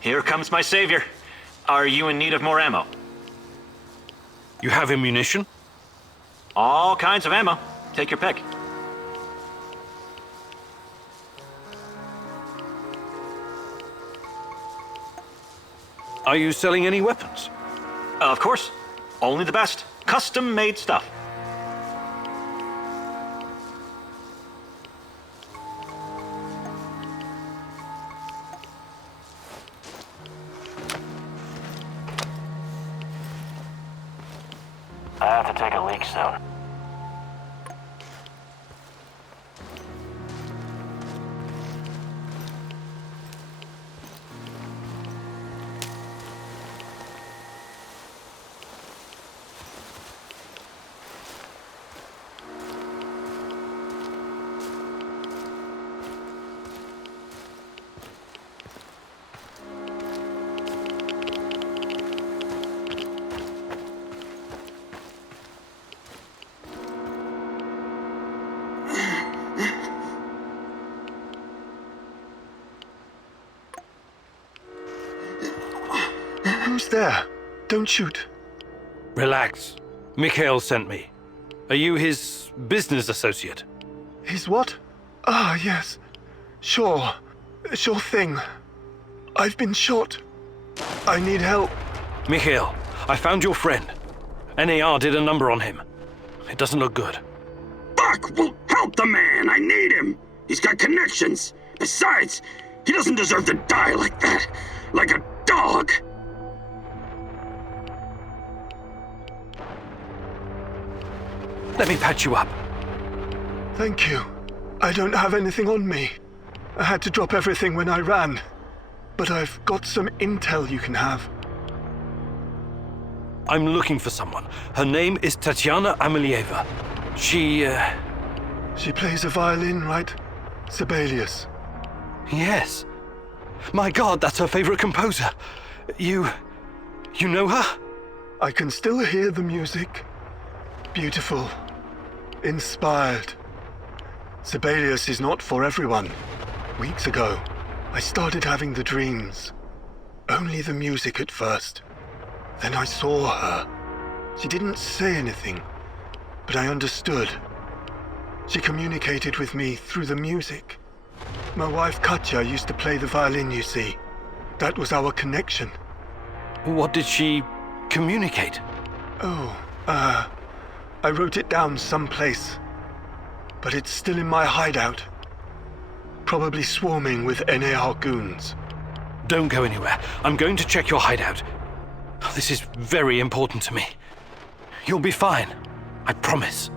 Here comes my savior. Are you in need of more ammo? You have ammunition? All kinds of ammo. Take your pick. Are you selling any weapons? Of course. Only the best. Custom-made stuff. I have to take a leak soon. Who's there? Don't shoot. Relax. Mikhail sent me. Are you his business associate? His what? Ah, yes. Sure. Sure thing. I've been shot. I need help. Mikhail, I found your friend. NAR did a number on him. It doesn't look good. Fuck! Well, help the man! I need him! He's got connections. Besides, he doesn't deserve to die like that. Like a dog. Let me patch you up. Thank you. I don't have anything on me. I had to drop everything when I ran. But I've got some intel you can have. I'm looking for someone. Her name is Tatyana Amelieva. She plays a violin, right? Sibelius. Yes. My God, that's her favorite composer. You know her? I can still hear the music. Beautiful. Inspired. Sibelius is not for everyone. Weeks ago, I started having the dreams. Only the music at first. Then I saw her. She didn't say anything, but I understood. She communicated with me through the music. My wife Katya used to play the violin, you see. That was our connection. What did she communicate? I wrote it down someplace. But it's still in my hideout. Probably swarming with NAR goons. Don't go anywhere. I'm going to check your hideout. This is very important to me. You'll be fine. I promise.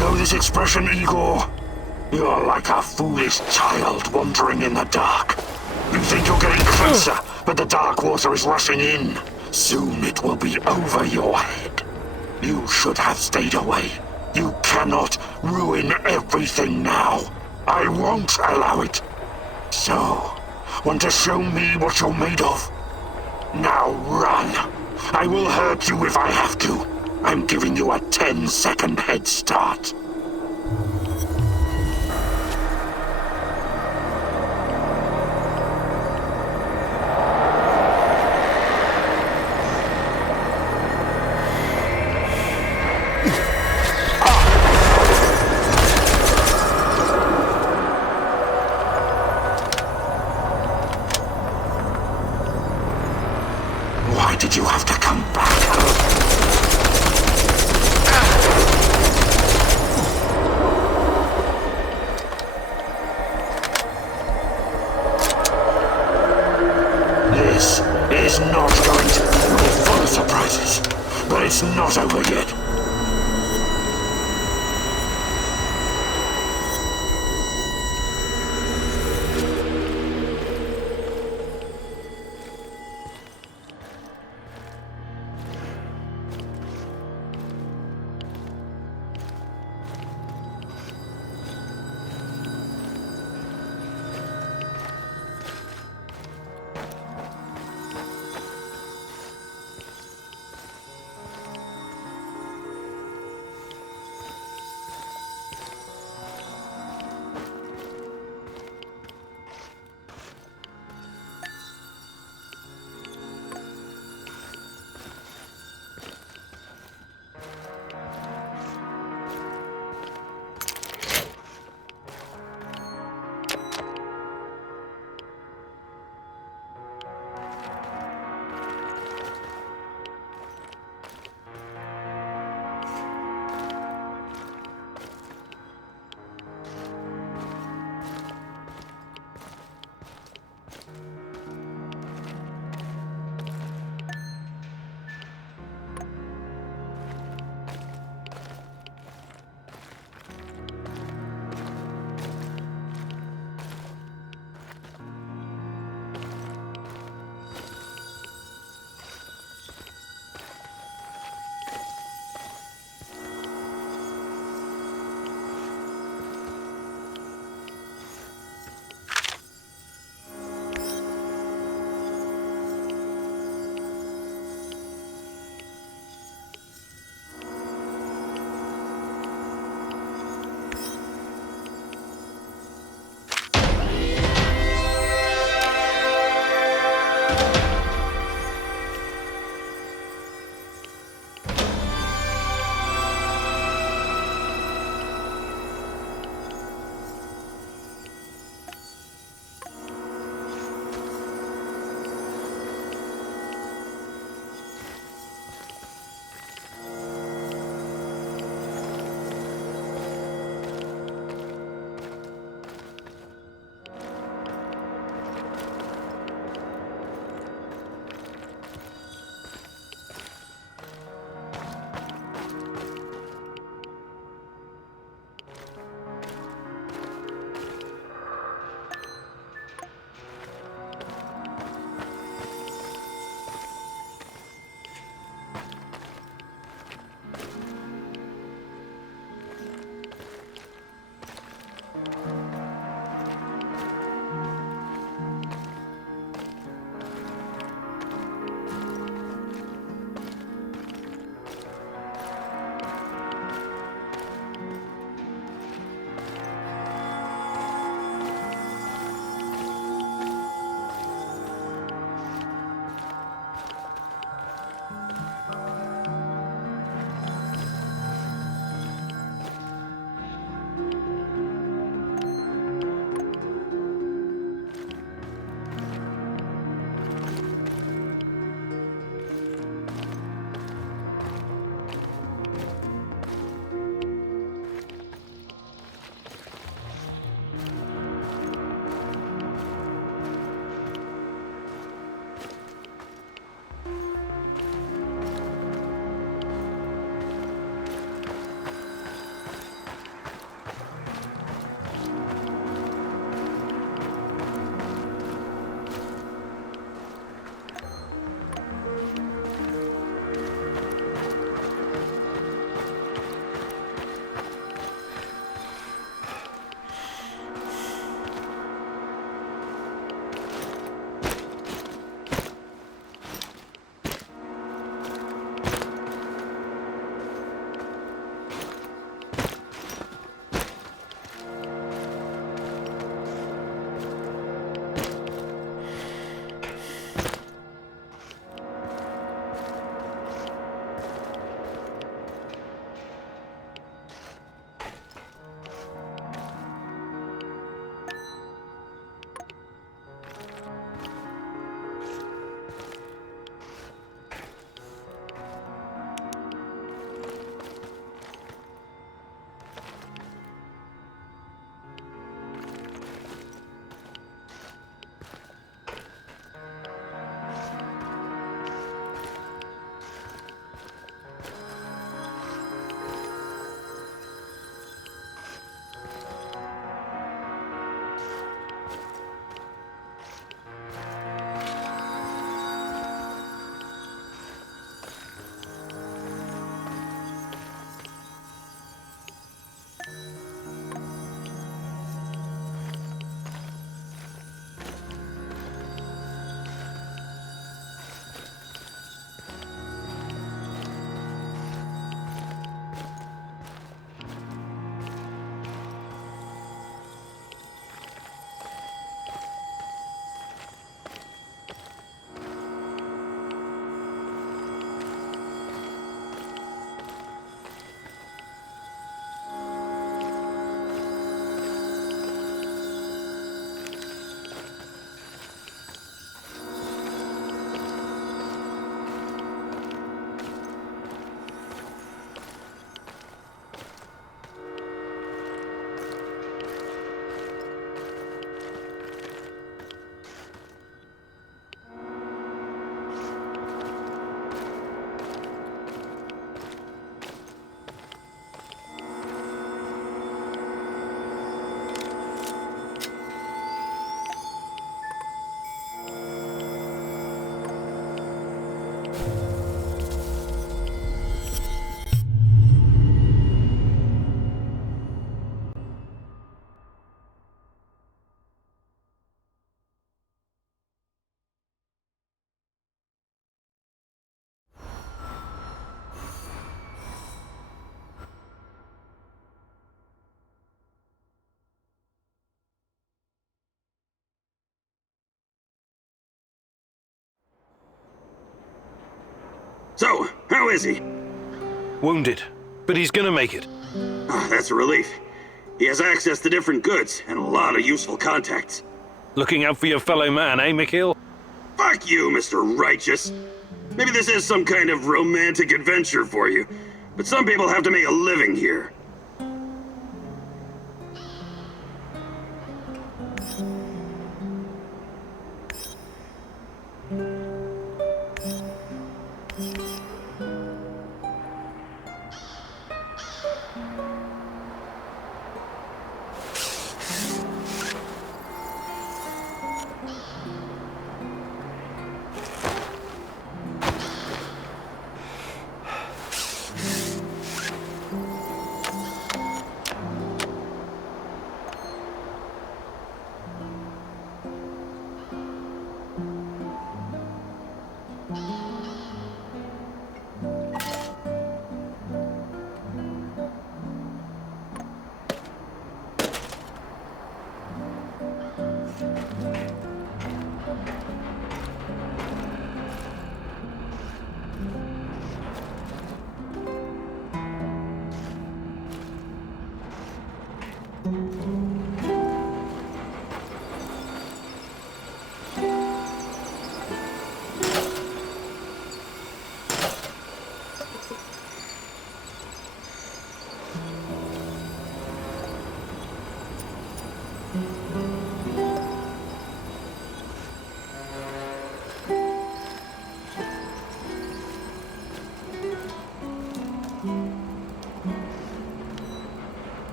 know this expression, Igor? You're like a foolish child wandering in the dark. You think you're getting closer, but the dark water is rushing in. Soon it will be over your head. You should have stayed away. You cannot ruin everything now. I won't allow it. So, want to show me what you're made of? Now run. I will hurt you if I have to. I'm giving you a 10-second head start. Why did you have to come back? This is not going to be full of surprises, but it's not over yet. So, how is he? Wounded, but he's gonna make it. That's a relief. He has access to different goods and a lot of useful contacts. Looking out for your fellow man, eh, Mikhail? Fuck you, Mr. Righteous. Maybe this is some kind of romantic adventure for you, but some people have to make a living here.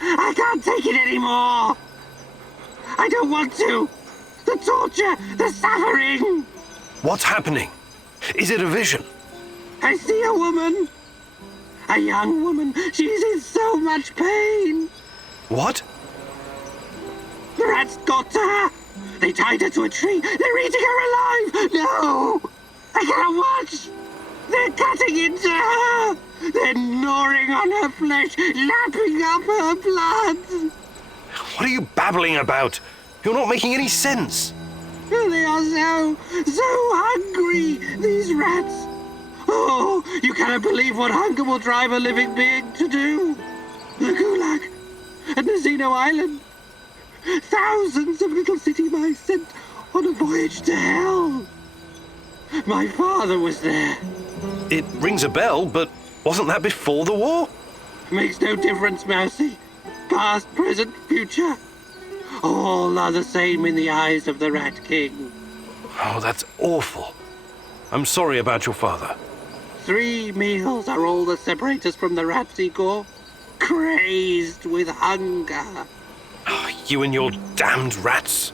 I can't take it anymore! I don't want to! The torture! The suffering! What's happening? Is it a vision? I see a woman! A young woman! She's in so much pain! What? The rats got to her! They tied her to a tree! They're eating her alive! No! I can't watch! They're cutting into her! They're gnawing on her flesh, lapping up her blood! What are you babbling about? You're not making any sense. They are so hungry, these rats! Oh, you cannot believe what hunger will drive a living being to do! The Gulag and the Xeno Island! Thousands of little city mice sent on a voyage to hell! My father was there. It rings a bell, but wasn't that before the war? Makes no difference, Mousy. Past, present, future. All are the same in the eyes of the Rat King. Oh, that's awful. I'm sorry about your father. 3 meals are all that separate us from the rats, Igor. Crazed with hunger. Oh, you and your damned rats.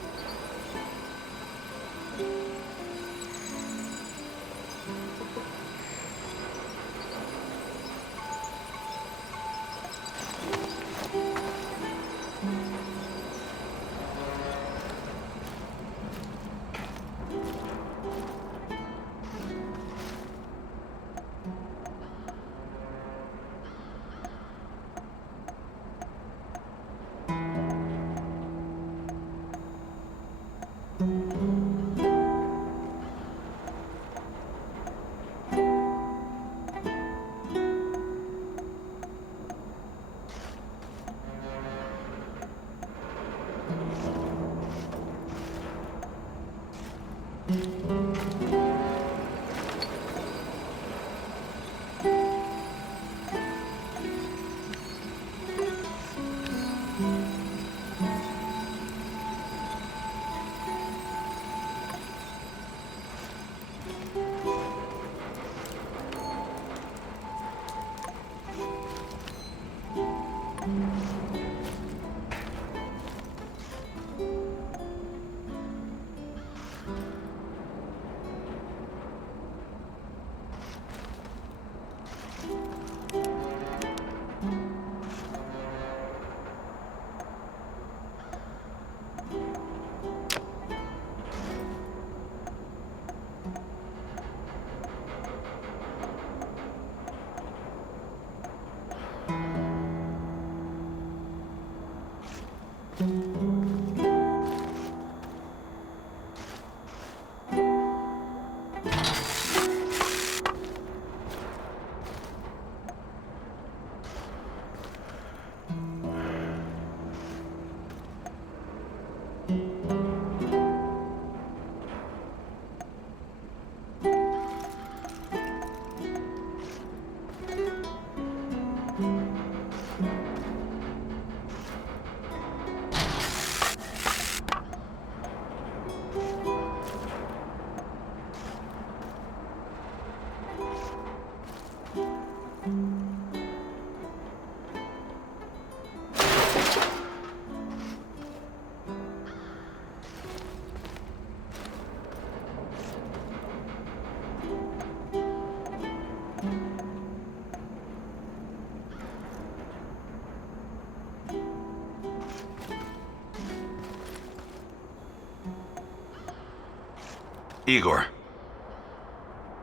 Igor,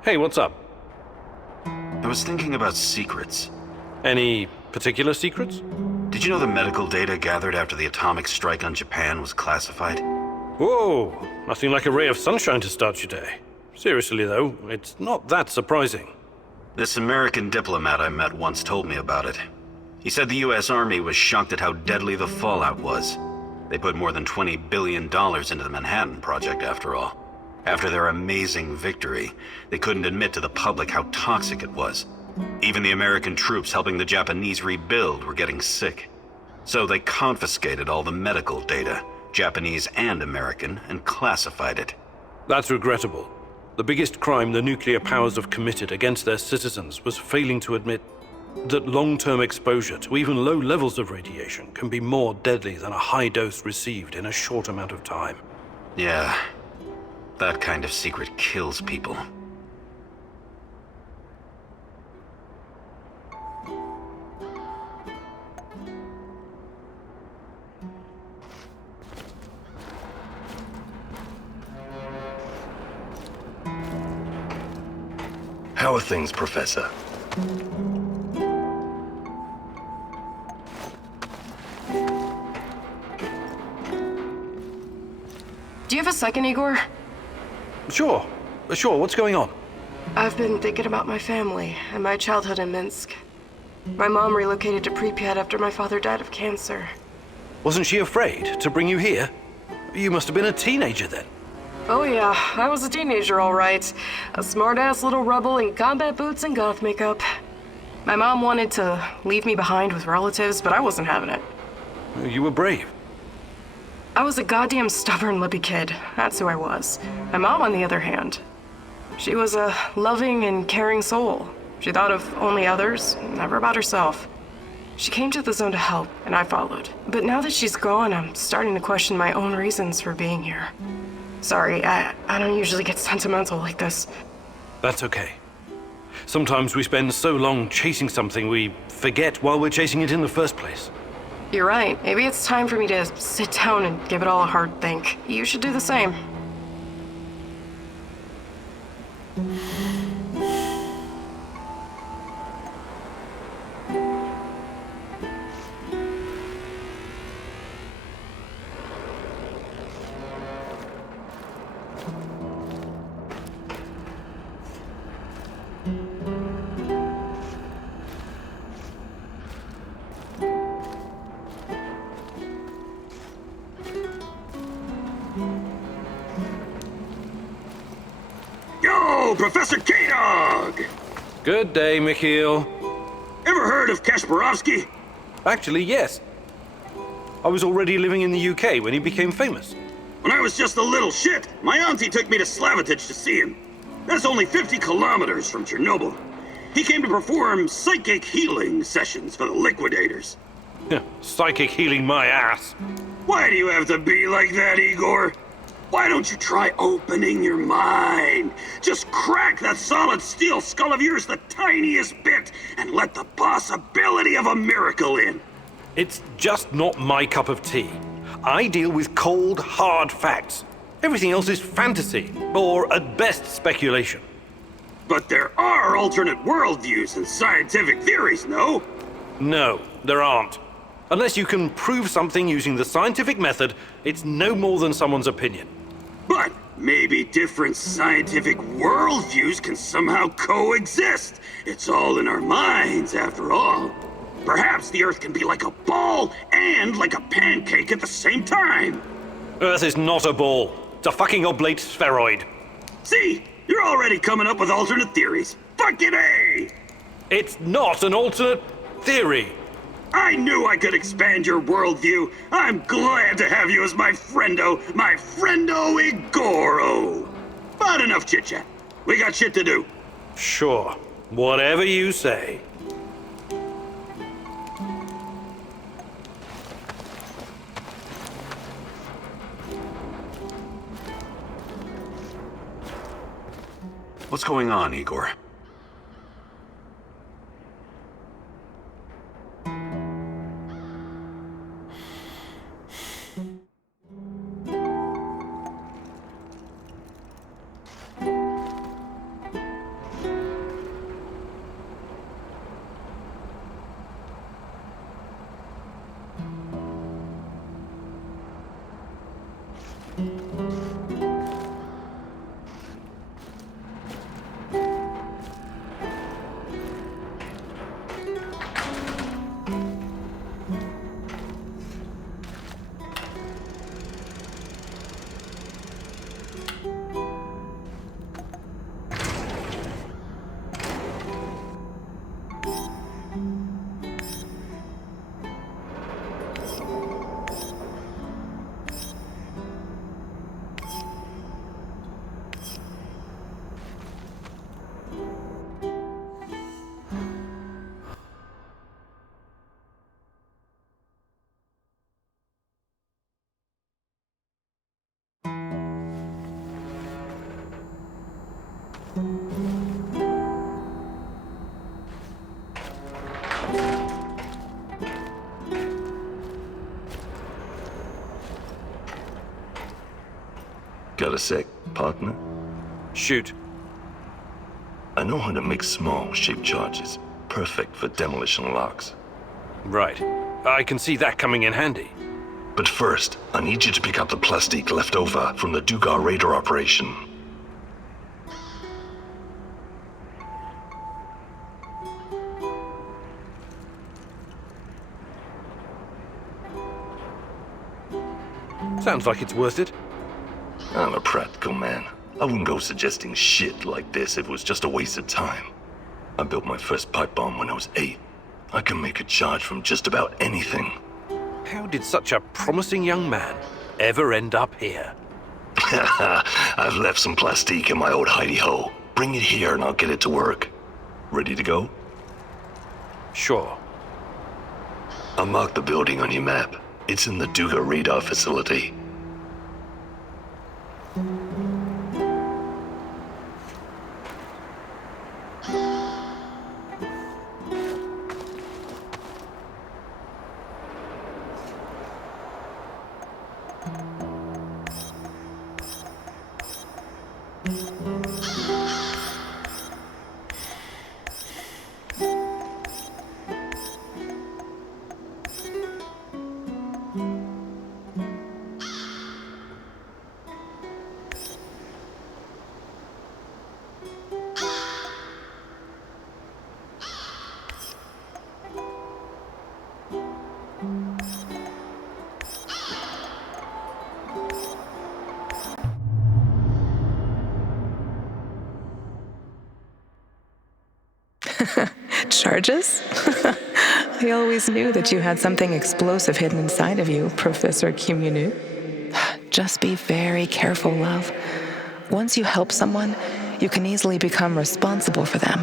Hey, what's up? I was thinking about secrets. Any particular secrets? Did you know the medical data gathered after the atomic strike on Japan was classified? Whoa, nothing like a ray of sunshine to start your day. Seriously, though, it's not that surprising. This American diplomat I met once told me about it. He said the US Army was shocked at how deadly the fallout was. They put more than $20 billion into the Manhattan Project, after all. After their amazing victory, they couldn't admit to the public how toxic it was. Even the American troops helping the Japanese rebuild were getting sick. So they confiscated all the medical data, Japanese and American, and classified it. That's regrettable. The biggest crime the nuclear powers have committed against their citizens was failing to admit that long-term exposure to even low levels of radiation can be more deadly than a high dose received in a short amount of time. Yeah, that kind of secret kills people. How are things, Professor? Do you have a second, Igor? Sure, what's going on? I've been thinking about my family and my childhood in Minsk. My mom relocated to Pripyat after my father died of cancer. Wasn't she afraid to bring you here? You must have been a teenager then. Oh yeah, I was a teenager all right. A smart-ass little rebel in combat boots and goth makeup. My mom wanted to leave me behind with relatives, but I wasn't having it. You were brave. I was a goddamn stubborn, lippy kid. That's who I was. My mom, on the other hand, she was a loving and caring soul. She thought of only others, never about herself. She came to the zone to help, and I followed. But now that she's gone, I'm starting to question my own reasons for being here. Sorry, I don't usually get sentimental like this. That's okay. Sometimes we spend so long chasing something we forget why we're chasing it in the first place. You're right. Maybe it's time for me to sit down and give it all a hard think. You should do the same. Yo, Professor K-Dog! Good day, Mikhail. Ever heard of Kasparovsky? Actually, yes. I was already living in the UK when he became famous. When I was just a little shit, my auntie took me to Slavitich to see him. That's only 50 kilometers from Chernobyl. He came to perform psychic healing sessions for the liquidators. Psychic healing my ass. Why do you have to be like that, Igor? Why don't you try opening your mind? Just crack that solid steel skull of yours the tiniest bit and let the possibility of a miracle in. It's just not my cup of tea. I deal with cold, hard facts. Everything else is fantasy, or at best speculation. But there are alternate worldviews and scientific theories, no? No, there aren't. Unless you can prove something using the scientific method, it's no more than someone's opinion. But maybe different scientific worldviews can somehow coexist. It's all in our minds, after all. Perhaps the Earth can be like a ball and like a pancake at the same time. Earth is not a ball. It's a fucking oblate spheroid. See? You're already coming up with alternate theories. Fucking A! It's not an alternate theory. I knew I could expand your worldview. I'm glad to have you as my friendo Igoro. But enough chit-chat. We got shit to do. Sure. Whatever you say. What's going on, Igor? Got a sec, partner? Shoot. I know how to make small, shaped charges. Perfect for demolition locks. Right. I can see that coming in handy. But first, I need you to pick up the plastic left over from the Dugar radar operation. Sounds like it's worth it. I'm a practical man. I wouldn't go suggesting shit like this if it was just a waste of time. I built my first pipe bomb when I was 8. I can make a charge from just about anything. How did such a promising young man ever end up here? I've left some plastique in my old hidey-hole. Bring it here and I'll get it to work. Ready to go? Sure. I'll mark the building on your map. It's in the Dugar radar facility. Charges? I always knew that you had something explosive hidden inside of you, Professor Kimunu. Just be very careful, love. Once you help someone, you can easily become responsible for them.